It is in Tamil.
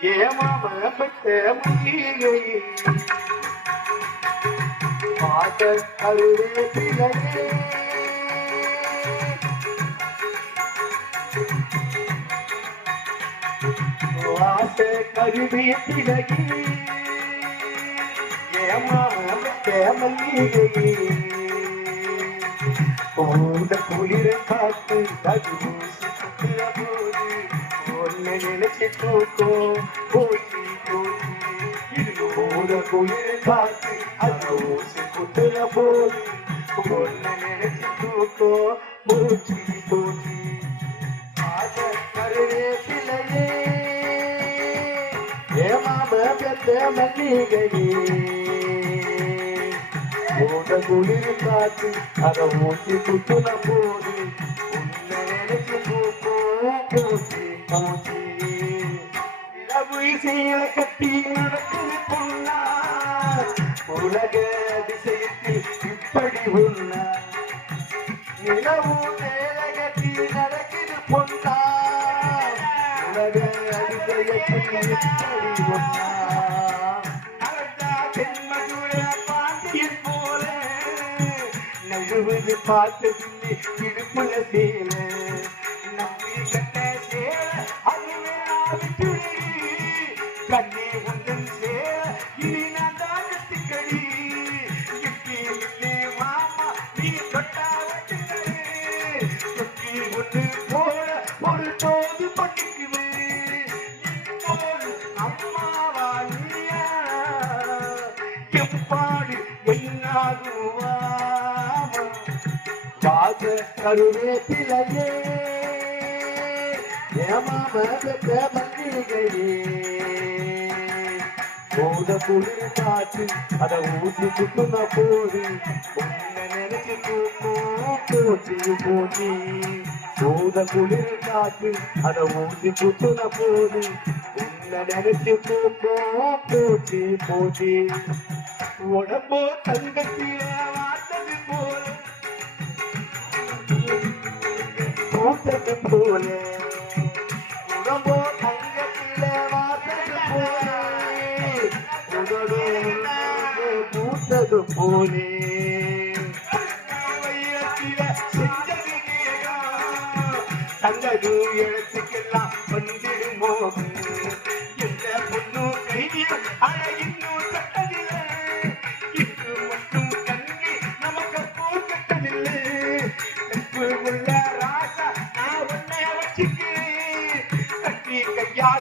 ஏமாம பெற்ற மல்லிகை பாட்ட கருவே பிழையே வாச கருவே பிழையே ஏமாம பெற்ற மல்லிகை போத குளிர காத்து தகுந்த போது ஒன்னு நினைச்சு தூக்கம் போச்சு போச்சு இது போத குளிர காத்து அந்த ஊசி குத்துற போது ஒன்னு நினைச்சு தூக்கம் போச்சு போச்சு ஆச கருவே பிள்ளையே ஏமாம பெற்ற மல்லிகையே போத குளிர் காத்து அதை ஊற்றி குத்துன போது உன்னை நினைச்சு தூக்கம் போச்சு போச்சு இரவு இசையில கட்டி நடக்குது பொண்ணா உலக அதிசயத்தில் இப்படி உண்ணா நிலவு மேல கட்டி நடக்குது பொண்ணா உலக அதிசயத்தில் இப்படி உண்ணா நழுவது பார்த்ததில்லை திருப்புல சேல நம்பி கட்ட சேல அதுவே கண்ணே ஒன்றும் சேல இனி நான் தாக்கத்துக்கடி இல்லை மாமா நீ தொட்டா தொட்டி ஒன்று போல ஒரு தோது பட்டுக்குது அம்மாவா நீயா எப்பாடு என்னாகுவா பாத கருவே பிள்ளையே ஏமாம பெற்ற மல்லிகையே போத குளிர் காற்று அதை ஊசி குத்துன போது உன்னை நினைச்சு தூக்கம் போச்சு போச்சு போத குளிர் காற்று அதை ஊசி குத்துன போது உன்னை நினைச்சு தூக்கம் போச்சு போச்சு உடம்போ தங்கத்தில வார்த்தது போல பூத்தது போல உடம்போ தங்கத்தில வார்த்தது போல உடம்போ பூத்தது போலே செஞ்சது தங்கது இடத்துக்கெல்லாம் வந்துடுமோ எந்த பொண்ணு கைதியம்